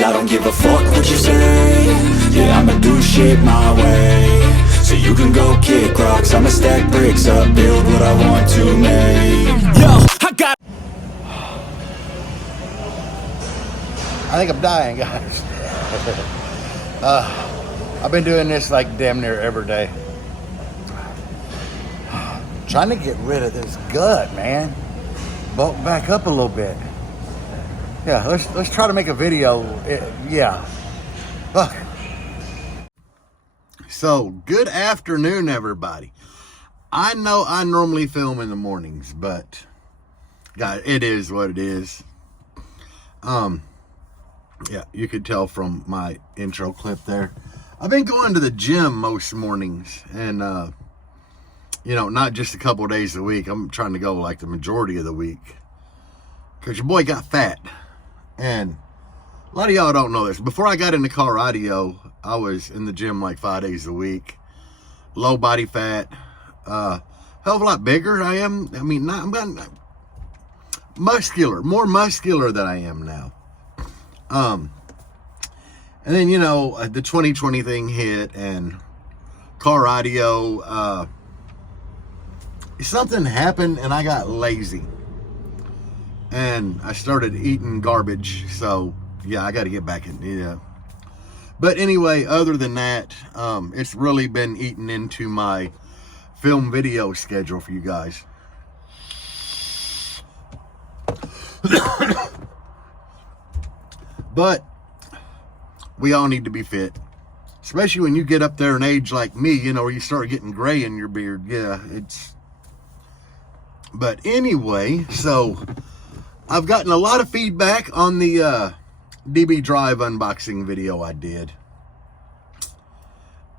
'cause I don't give a fuck what you say. Yeah, I'ma do shit my way. So you can go kick rocks, I'ma stack bricks up, build what I want to make. Yo, I got I think I'm dying, guys. I've been doing this like damn near every day. Trying to get rid of this gut, man. Bulk back up a little bit. Yeah, let's try to make a video. Yeah. Look. So, good afternoon, everybody. I know I normally film in the mornings, but God, it is what it is. Yeah, you could tell from my intro clip there. I've been going to the gym most mornings, and you know, not just a couple of days a week. I'm trying to go like the majority of the week, because your boy got fat. And a lot of y'all don't know this. Before I got into car audio, I was in the gym like 5 days a week. Low body fat. Hell of a lot bigger I am. I mean, I'm muscular. More muscular than I am now. And then, you know, the 2020 thing hit, and car audio, something happened and I got lazy. And I started eating garbage. So, yeah, I got to get back in, yeah. But anyway, other than that, it's really been eating into my film video schedule for you guys. But we all need to be fit, especially when you get up there in age like me, you know, where you start getting gray in your beard. Yeah, but anyway, so I've gotten a lot of feedback on the DB Drive unboxing video I did.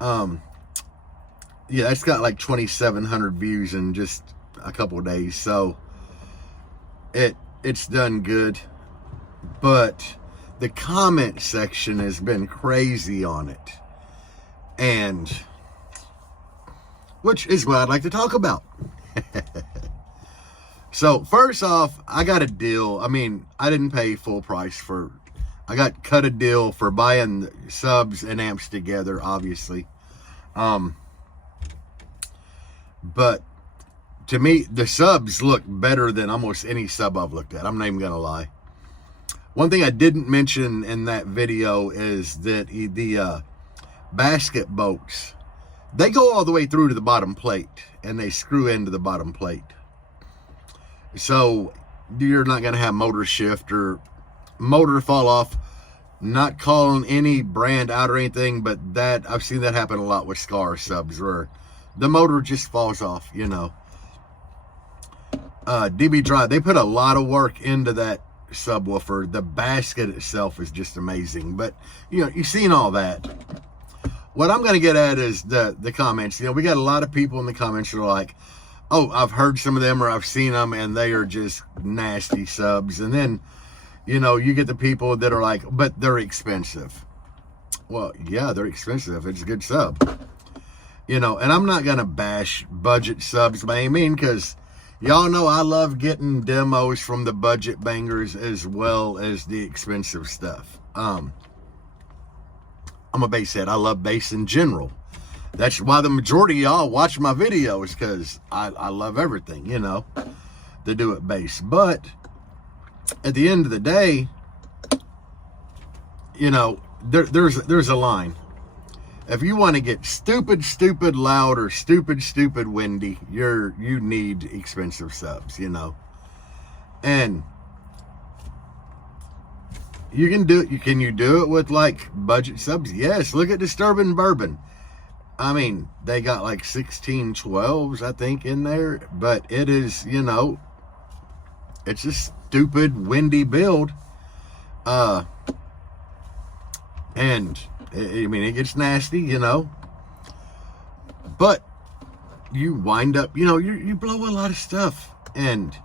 Yeah, it's got like 2,700 views in just a couple of days, so it's done good. But the comment section has been crazy on it, and which is what I'd like to talk about. So first off, I got a deal. I mean, I didn't pay full price for, I got cut a deal for buying subs and amps together, obviously. But to me, the subs look better than almost any sub I've looked at. I'm not even gonna lie. One thing I didn't mention in that video is that the basket bolts, they go all the way through to the bottom plate, and they screw into the bottom plate. So you're not going to have motor shift or motor fall off. Not calling any brand out or anything, but that I've seen that happen a lot with Scar subs, where the motor just falls off, you know. DB Drive, they put a lot of work into that subwoofer. The basket itself is just amazing, but you know, you've seen all that. What I'm going to get at is the comments. You know, we got a lot of people in the comments that are like, oh, I've heard some of them, or I've seen them, and they are just nasty subs. And then, you know, you get the people that are like, but they're expensive. Well, yeah, they're expensive. It's a good sub. You know, and I'm not going to bash budget subs by any means, because y'all know I love getting demos from the budget bangers as well as the expensive stuff. I'm a bass head. I love bass in general. That's why the majority of y'all watch my videos, because I love everything, you know, to do it bass. But at the end of the day, you know, there's a line. If you want to get stupid loud or stupid windy, you need expensive subs, you know. And you can do it. Can you do it with like budget subs? Yes. Look at Disturbing Bourbon. I mean, they got like 1612s, I think, in there, but it is, you know, it's a stupid windy build. And I mean, it gets nasty, you know, but you wind up, you know, you blow a lot of stuff. And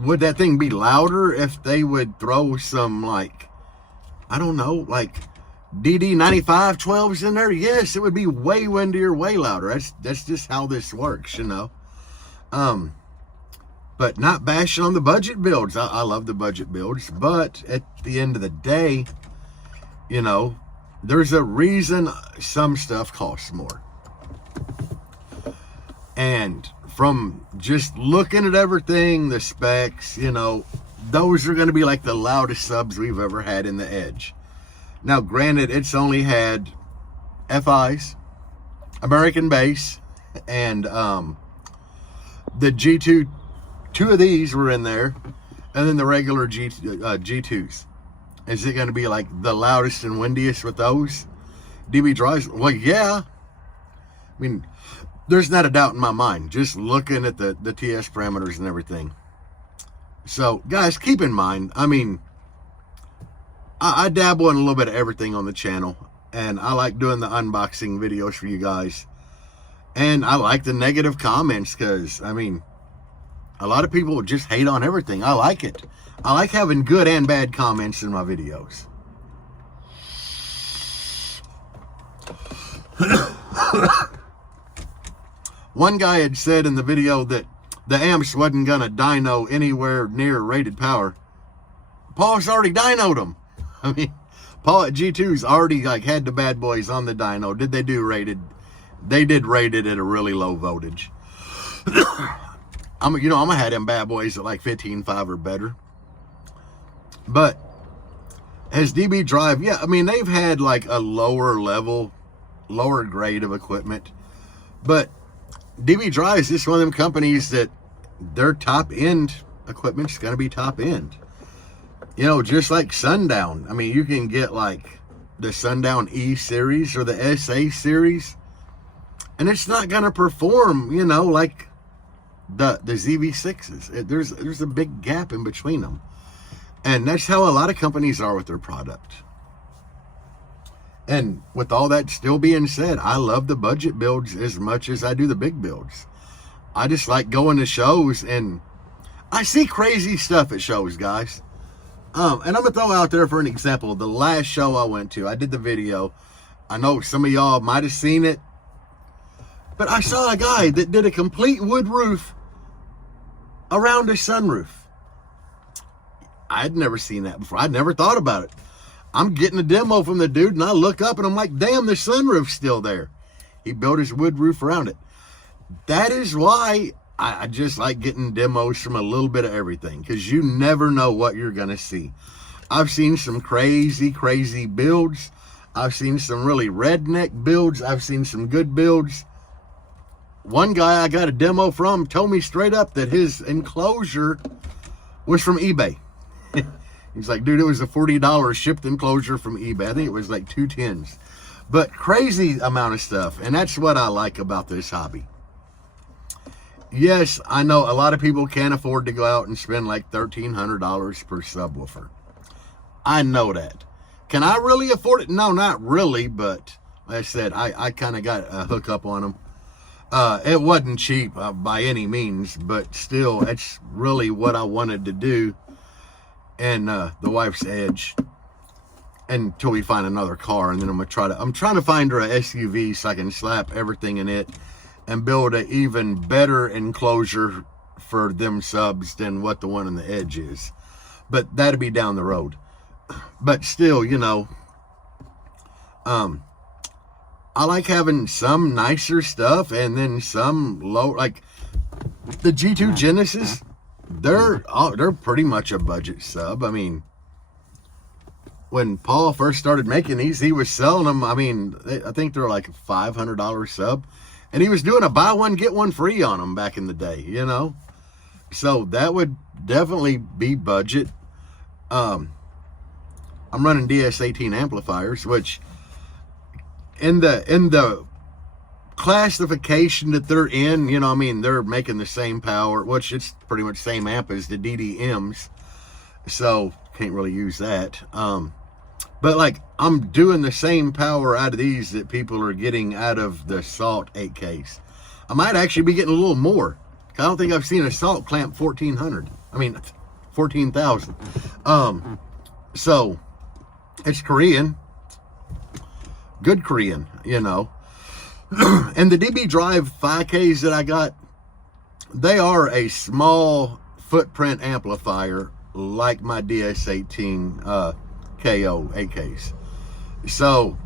would that thing be louder if they would throw some, like, I don't know, like DD 95 12s in there? Yes, it would be way windier, way louder. That's just how this works, you know. But not bashing on the budget builds. I love the budget builds, but at the end of the day, you know, there's a reason some stuff costs more. And from just looking at everything, the specs, you know, those are going to be like the loudest subs we've ever had in the Edge. Now, granted, it's only had FIs, American bass, and the G2. Two of these were in there, and then the regular G2s. Is it going to be like the loudest and windiest with those DB drives? Well, yeah. I mean, there's not a doubt in my mind, just looking at the TS parameters and everything. So, guys, keep in mind, I mean, I dabble in a little bit of everything on the channel, and I like doing the unboxing videos for you guys. And I like the negative comments because, I mean, a lot of people just hate on everything. I like it. I like having good and bad comments in my videos. One guy had said in the video that the amps wasn't going to dyno anywhere near rated power. Paul's already dynoed them. I mean, Paul at G2's already like had the bad boys on the dyno. Did they do rated? They did rated at a really low voltage. I'm gonna have them bad boys at like 15.5 or better. But as DB Drive, yeah, I mean, they've had like a lower level, lower grade of equipment. But DB Drive is just one of them companies that their top end equipment's gonna be top end. You know, just like Sundown. I mean, you can get like the Sundown E series or the SA series, and it's not gonna perform, you know, like the ZV6s. There's a big gap in between them, and that's how a lot of companies are with their product. And with all that still being said, I love the budget builds as much as I do the big builds. I just like going to shows, and I see crazy stuff at shows, guys. And I'm gonna throw out there for an example, the last show I went to, I did the video. I know some of y'all might have seen it, but I saw a guy that did a complete wood roof around a sunroof. I'd never seen that before. I'd never thought about it. I'm getting a demo from the dude, and I look up and I'm like, damn, the sunroof's still there. He built his wood roof around it. That is why I just like getting demos from a little bit of everything, because you never know what you're going to see. I've seen some crazy, crazy builds. I've seen some really redneck builds. I've seen some good builds. One guy I got a demo from told me straight up that his enclosure was from eBay. He's like, dude, it was a $40 shipped enclosure from eBay. I think it was like 210s. But crazy amount of stuff. And that's what I like about this hobby. Yes, I know a lot of people can't afford to go out and spend like $1,300 per subwoofer. I know that. Can I really afford it? No, not really. But like I said, I kind of got a hookup on them. It wasn't cheap by any means, but still, it's really what I wanted to do. And the wife's Edge until we find another car, and then I'm trying to find her a SUV so I can slap everything in it and build an even better enclosure for them subs than what the one in the Edge is. But that'll be down the road. But still, you know, I like having some nicer stuff and then some low, like the G2 Genesis. They're pretty much a budget sub. I mean, when Paul first started making these, he was selling them. I mean, I think they're like a $500 sub, and he was doing a buy one get one free on them back in the day, you know. So that would definitely be budget. I'm running DS18 amplifiers, which in the classification that they're in, you know, I mean, they're making the same power, which it's pretty much same amp as the DDMs, so can't really use that. But like, I'm doing the same power out of these that people are getting out of the Salt 8Ks. I might actually be getting a little more. I don't think I've seen a Salt clamp 1400. I mean, 14,000. So it's Korean, good Korean, you know. And the DB Drive 5Ks that I got, they are a small footprint amplifier like my DS18 KO 8Ks. So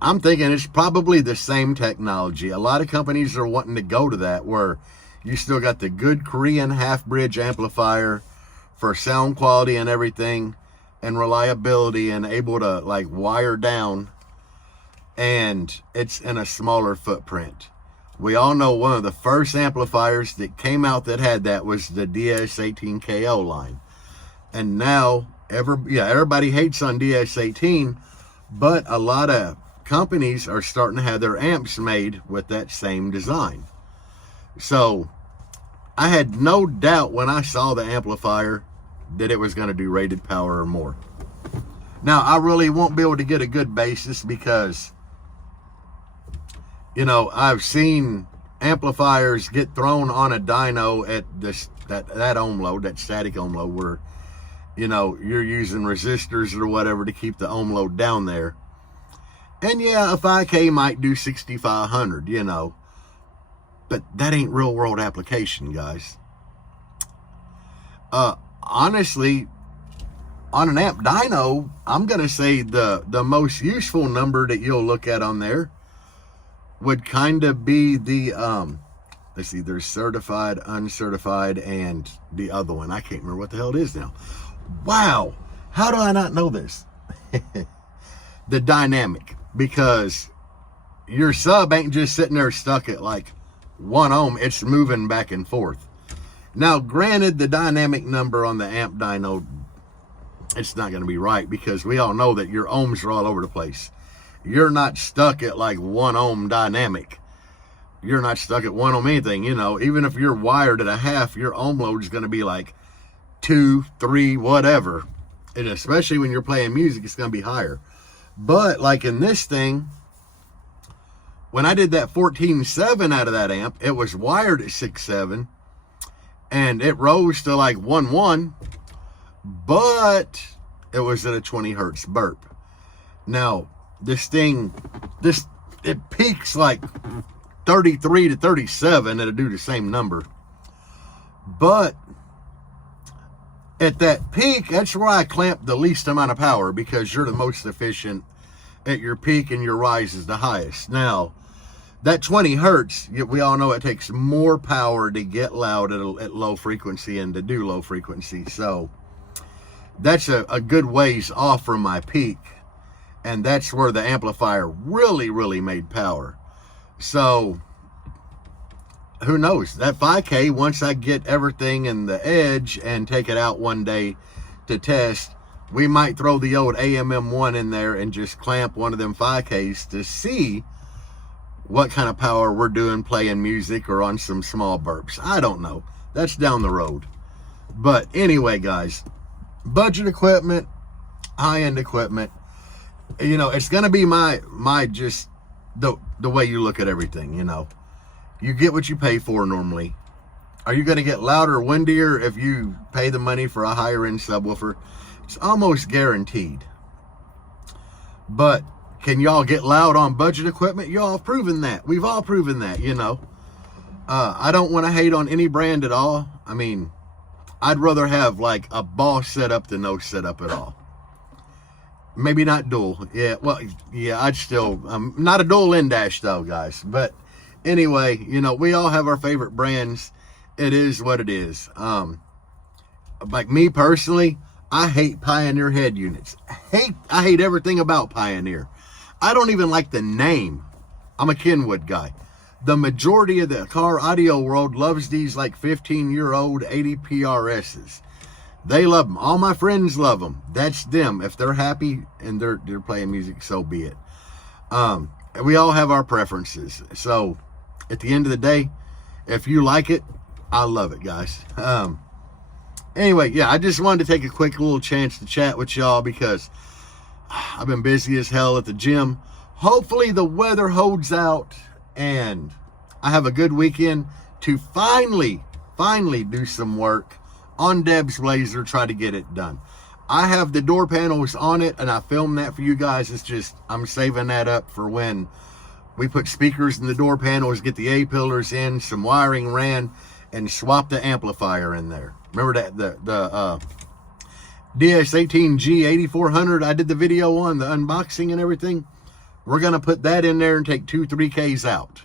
I'm thinking it's probably the same technology. A lot of companies are wanting to go to that, where you still got the good Korean half-bridge amplifier for sound quality and everything, and reliability, and able to like wire down, and it's in a smaller footprint. We all know one of the first amplifiers that came out that had that was the DS18KO line. And now everybody hates on DS18, but a lot of companies are starting to have their amps made with that same design. So I had no doubt when I saw the amplifier that it was going to do rated power or more. Now, I really won't be able to get a good basis because, you know, I've seen amplifiers get thrown on a dyno at that ohm load, that static ohm load, where, you know, you're using resistors or whatever to keep the ohm load down there. And yeah, a 5K might do 6,500, you know, but that ain't real world application, guys. Honestly, on an amp dyno, I'm going to say the most useful number that you'll look at on there would kind of be the, let's see, there's certified, uncertified, and the other one. I can't remember what the hell it is now. Wow. How do I not know this? The dynamic, because your sub ain't just sitting there stuck at like 1 ohm. It's moving back and forth. Now, granted, the dynamic number on the amp dyno, it's not going to be right, because we all know that your ohms are all over the place. You're not stuck at like 1 ohm dynamic. You're not stuck at 1 ohm anything, you know. Even if you're wired at a half, your ohm load is going to be like 2, 3, whatever. And especially when you're playing music, it's going to be higher. But like in this thing, when I did that 14.7 out of that amp, it was wired at 6.7. And it rose to like 1.1, but it was at a 20 hertz burp. Now, this thing, it peaks like 33 to 37. It'll do the same number. But at that peak, that's where I clamp the least amount of power, because you're the most efficient at your peak and your rise is the highest. Now, that 20 hertz, we all know it takes more power to get loud at low frequency and to do low frequency. So that's a good ways off from my peak. And that's where the amplifier really, really made power. So who knows? That 5K, once I get everything in the edge and take it out one day to test, we might throw the old AMM1 in there and just clamp one of them 5Ks to see what kind of power we're doing playing music or on some small burps. I don't know. That's down the road. But anyway, guys, budget equipment, high-end equipment, you know, it's going to be my just the way you look at everything, you know. You get what you pay for normally. Are you going to get louder, windier if you pay the money for a higher-end subwoofer? It's almost guaranteed. But can y'all get loud on budget equipment? Y'all have proven that. We've all proven that, you know. I don't want to hate on any brand at all. I mean, I'd rather have like a Boss setup than no setup at all. Maybe not dual. Yeah, well, yeah, I'd still, not a dual in-dash though, guys. But anyway, you know, we all have our favorite brands. It is what it is. Like me personally, I hate Pioneer head units. I hate everything about Pioneer. I don't even like the name. I'm a Kenwood guy. The majority of the car audio world loves these like 15-year-old 80 PRSs. They love them. All my friends love them. That's them. If they're happy and they're playing music, so be it. We all have our preferences. So at the end of the day, if you like it, I love it, guys. Anyway, yeah, I just wanted to take a quick little chance to chat with y'all because I've been busy as hell at the gym. Hopefully the weather holds out and I have a good weekend to finally do some work on Deb's Blazer, try to get it done. I have the door panels on it and I filmed that for you guys. It's just, I'm saving that up for when we put speakers in the door panels, get the A-pillars in, some wiring ran, and swap the amplifier in there. Remember that the DS18G 8400 I did the video on, the unboxing and everything? We're going to put that in there and take two 3Ks out.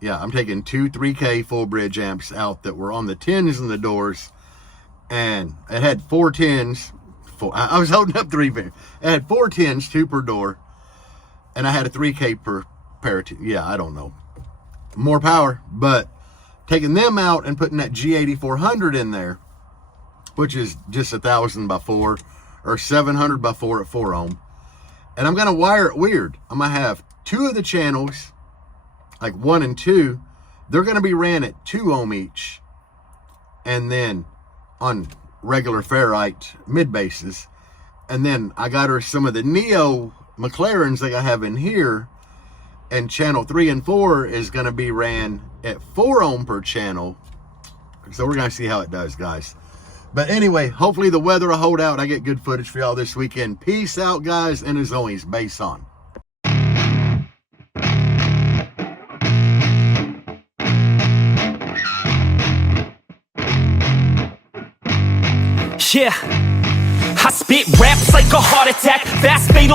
Yeah, I'm taking two 3K full bridge amps out that were on the tins and the doors. And it had 4 tins. I was holding up 3. It had 4 tins, 2 per door. And I had a 3K per pair of tins. Yeah, I don't know. More power. But taking them out and putting that G8400 in there, which is just 1,000 by 4 or 700 by 4 at 4 ohm. And I'm going to wire it weird. I'm going to have 2 of the channels, like 1 and 2, they're going to be ran at 2 ohm each. And then on regular ferrite mid basses. And then I got her some of the Neo McLarens that I have in here. And channel 3 and 4 is going to be ran at 4 ohm per channel. So we're going to see how it does, guys. But anyway, hopefully the weather will hold out. I get good footage for y'all this weekend. Peace out, guys. And as always, bass on. Yeah, I spit raps like a heart attack, fast fatal